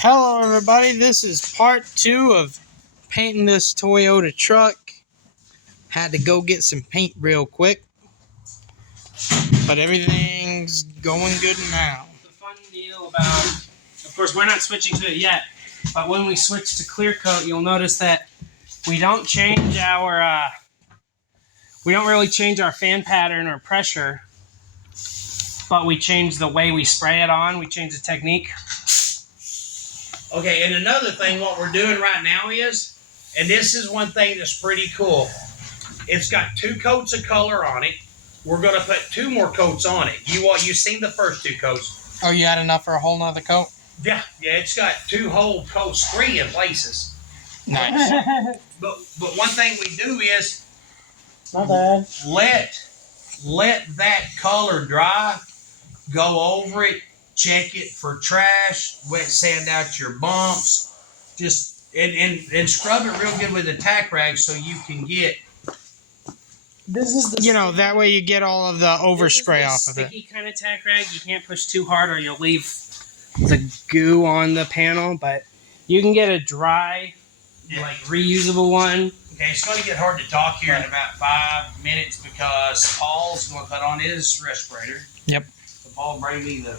Hello everybody, this is part 2 of painting this Toyota truck. Had to go get some paint real quick, but everything's going good now. The fun deal about, of course we're not switching to it yet, but when we switch to clear coat, you'll notice that we don't change our, we don't really change our fan pattern or pressure, but we change the way we spray it on, we change the technique. Okay, and another thing, what we're doing right now is, and this is one thing that's pretty cool, it's got 2 coats of color on it. We're going to put 2 more coats on it. You've seen the first 2 coats. Oh, you had enough for a whole nother coat? Yeah, it's got 2 whole coats, 3 in places. Nice. But one thing we do is, My bad. let that color dry, go over it, check it for trash, wet sand out your bumps, just and scrub it real good with a tack rag so you can get. This is the that way you get all of the overspray off of it. sticky kind of tack rag. You can't push too hard or you'll leave the goo on the panel, but you can get a dry, like reusable one. Okay, it's going to get hard to talk here in about 5 minutes because Paul's going to put on his respirator. Yep. So Paul, bring me the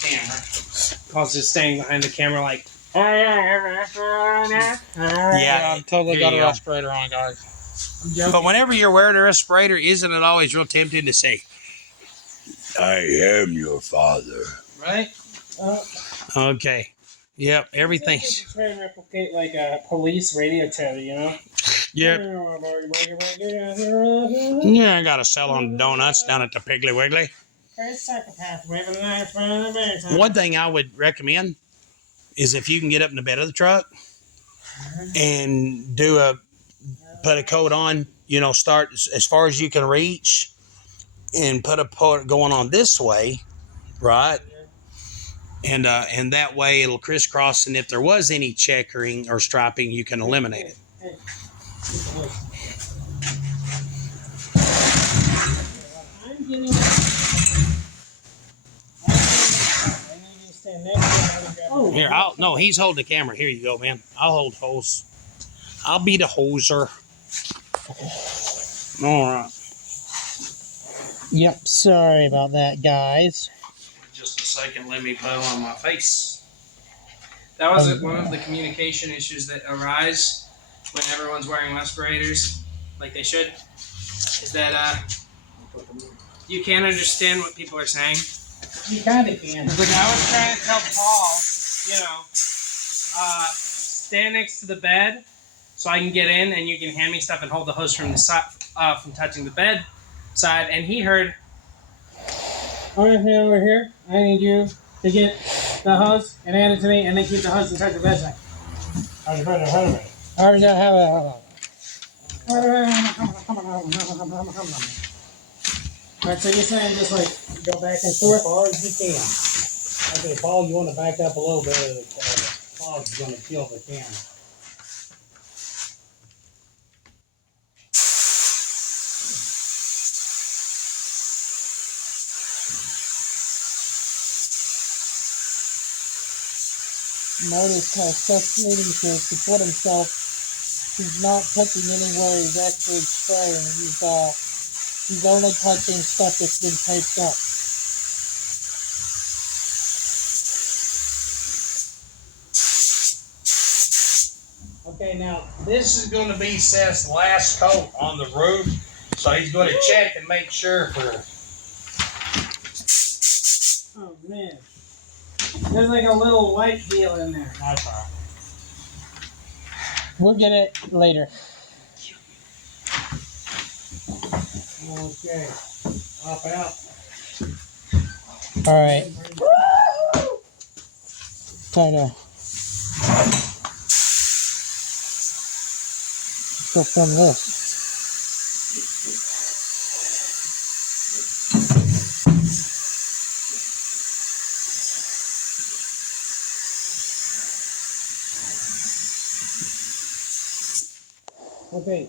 camera. Paul's just staying behind the camera like. Yeah, I've totally got a respirator on, guys. But whenever you're wearing a respirator, isn't it always real tempting to say, "I am your father"? Right? Okay. Yep. Everything. Try and replicate like a police radio tone, you know? Yep. Yeah, I got to sell on donuts down at the Piggly Wiggly. One thing I would recommend is if you can get up in the bed of the truck and put a coat on, start as far as you can reach and put a part going on this way, right? And that way it'll crisscross, and if there was any checkering or striping, you can eliminate it. Here, he's holding the camera. Here you go, man. I'll hold hose. I'll be the hoser. All right. Yep, sorry about that, guys. Just a second, let me put on my face. That was one of the communication issues that arise when everyone's wearing respirators, like they should, is that you can't understand what people are saying. You kind of can. Like I was trying to tell Paul, stand next to the bed so I can get in and you can hand me stuff and hold the hose from the side, from touching the bed side, and he heard. Over here, I need you to get the hose and hand it to me, and then keep the hose and touch the bedside. Alright, so you're saying just like go back and forth? As far as you can. Okay, Paul, you want to back up a little bit. Paul's going to kill the camera. Notice how Seth's needing to support himself. He's not touching anywhere he's actually spraying. He's only touching stuff that's been taped up. Okay, now this is going to be Seth's last coat on the roof, so he's going to check and make sure for. Oh man, there's like a little white deal in there. That's all right. We'll get it later. Okay, up out. All right. Try to go from this. Okay,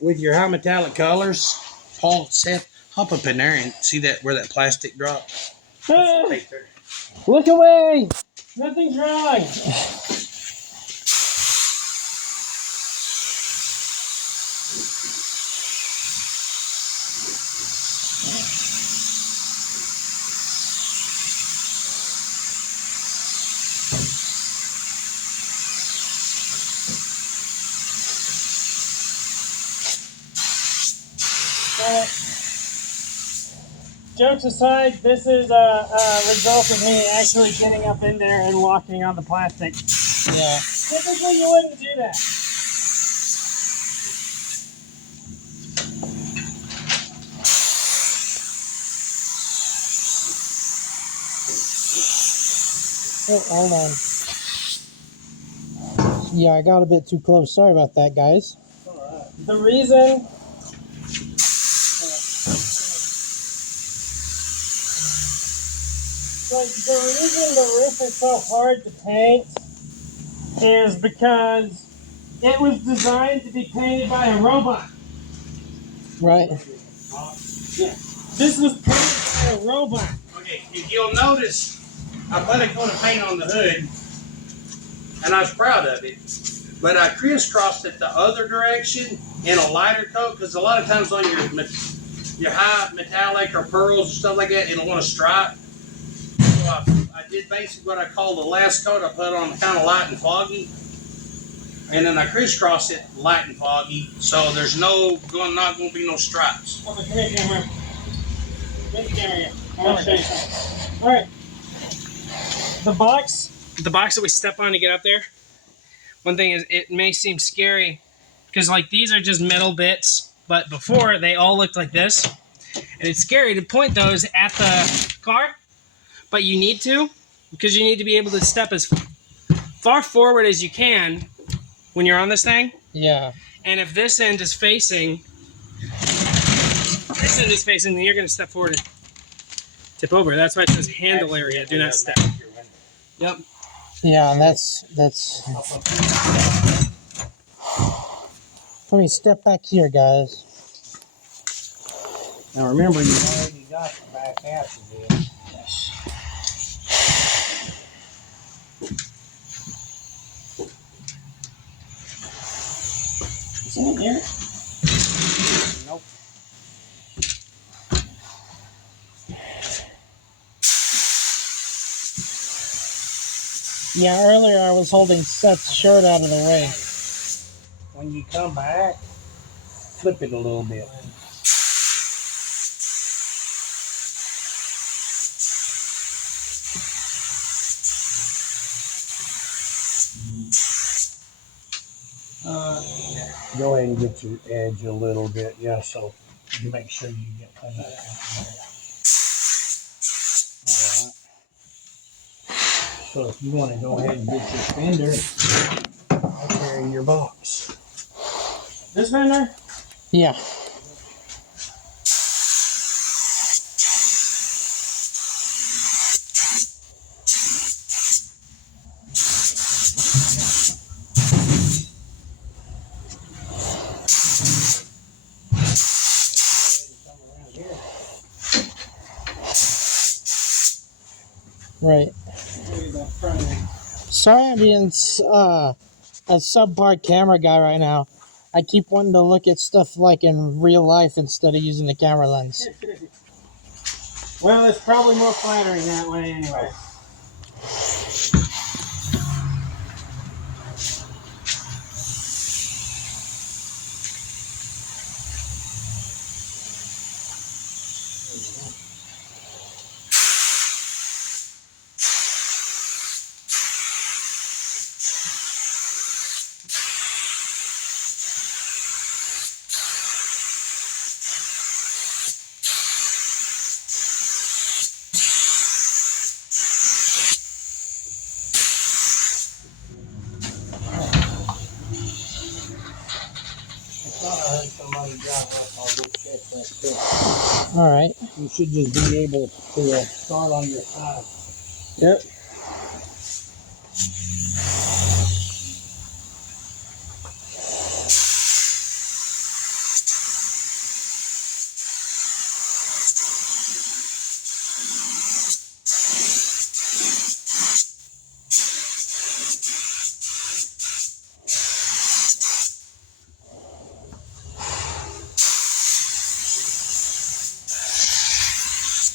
with your high metallic colors, Paul, Seth, hop up in there and see that where that plastic drops. Look away! Nothing's wrong. Jokes aside, this is a result of me actually getting up in there and walking on the plastic. Yeah. Typically, you wouldn't do that. Oh, hold on. Yeah, I got a bit too close. Sorry about that, guys. The reason the roof is so hard to paint is because it was designed to be painted by a robot. Right. Yeah. This was painted by a robot. Okay, if you'll notice, I put a coat of paint on the hood, and I was proud of it. But I crisscrossed it the other direction in a lighter coat, because a lot of times on your high metallic or pearls and stuff like that, it'll want to stripe. So I did basically what I call the last coat. I put on kind of light and foggy, and then I crisscrossed it light and foggy, so there's not going to be no stripes. Okay, come here, camera. Bring the camera here. I want to show you something. All right. The box that we step on to get up there. One thing is, it may seem scary because like these are just metal bits, but before they all looked like this, and it's scary to point those at the car, but you need to, because you need to be able to step as far forward as you can when you're on this thing. Yeah. And if this end is facing, then you're going to step forward and tip over. That's why it says handle area. Do not step. Yep. Yeah, and that's. Let me step back here, guys. Now remember, you've already got the back half of this. Is it in there? Nope. Yeah, earlier I was holding Seth's shirt out of the way. When you come back, flip it a little bit. Go ahead and get your edge a little bit, yeah, so you make sure you get plenty of that. Alright. So if you want to go ahead and get your fender, I'll carry your box. This fender? Yeah. Right. Sorry I'm being a subpar camera guy right now. I keep wanting to look at stuff like in real life instead of using the camera lens. Well, it's probably more flattering that way anyway. Somebody drive up, I'll go check that quick. Alright. You should just be able to start on your side. Yep.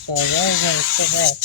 sorry. I was going to step back.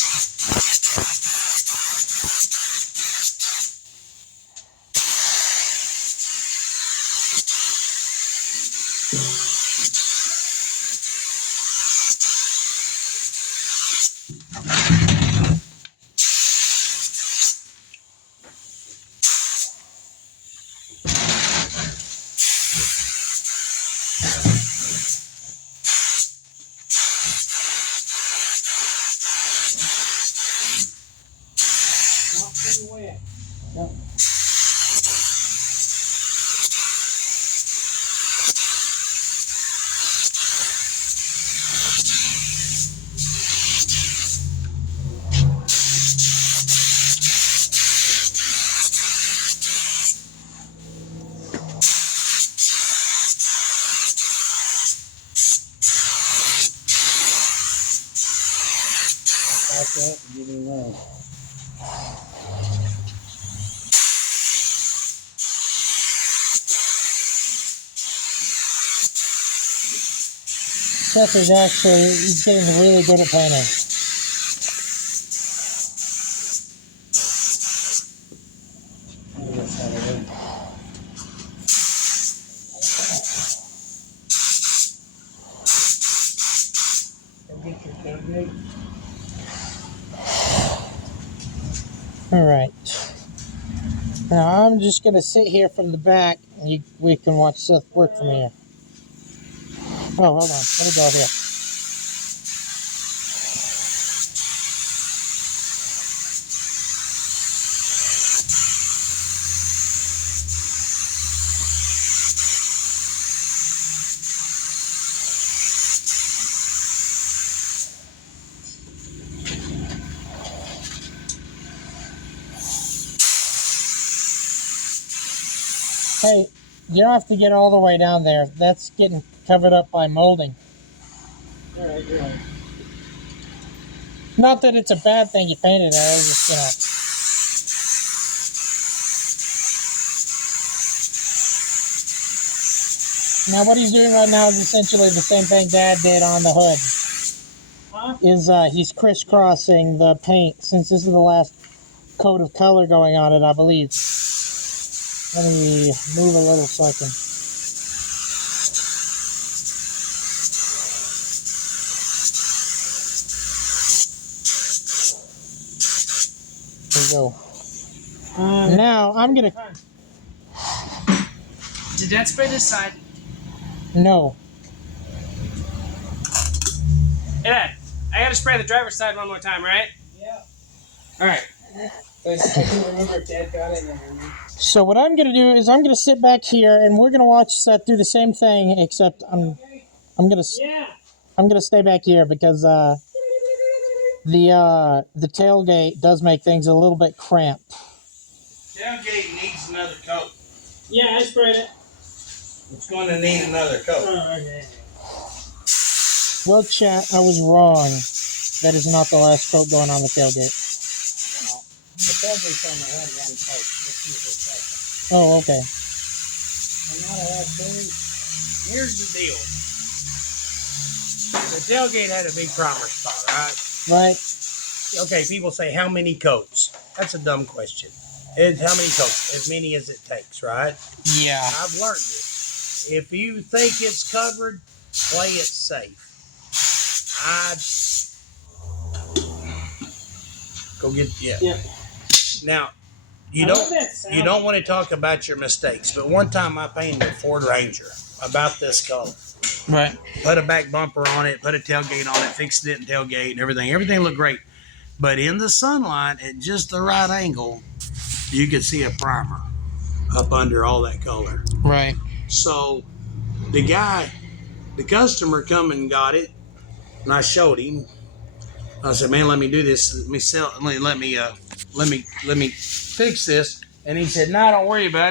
Seth is actually he's getting really good at painting. All right. Now I'm just going to sit here from the back, and we can watch Seth work from here. Oh, hold on. Let me go over here. Hey, you don't have to get all the way down there. That's getting covered up by molding. All right, you're right. Not that it's a bad thing you painted it, it's just, Now what he's doing right now is essentially the same thing Dad did on the hood. Huh? He's crisscrossing the paint since this is the last coat of color going on it, I believe. Let me move a little so I can. There we go. Now I'm gonna. Did Dad spray this side? No. Hey, Dad, I gotta spray the driver's side one more time, right? Yeah. All right. I can't remember if Dad got it. So what I'm gonna do is I'm gonna sit back here and we're gonna watch Seth do the same thing, except I'm gonna stay back here because the tailgate does make things a little bit cramped. Tailgate needs another coat. Yeah, I sprayed it. It's going to need another coat. Oh, okay. Well, chat, I was wrong. That is not the last coat going on the tailgate. The tailgate's only had one coat. This is the second. Oh, okay. And now I have two. Here's the deal. The tailgate had a big primer spot, right? Right. Okay, people say, how many coats? That's a dumb question. It's how many coats? As many as it takes, right? Yeah. I've learned it. If you think it's covered, play it safe. Go get Yeah. Now, you I love that sound. you don't want to talk about your mistakes, but one time I painted a Ford Ranger about this color. Right. Put a back bumper on it, put a tailgate on it, fixed it in tailgate and everything. Everything looked great. But in the sunlight, at just the right angle, you could see a primer up under all that color. Right. So the customer come and got it, and I showed him. I said, "Man, let me do this. Let me fix this." And he said, "No, don't worry about it.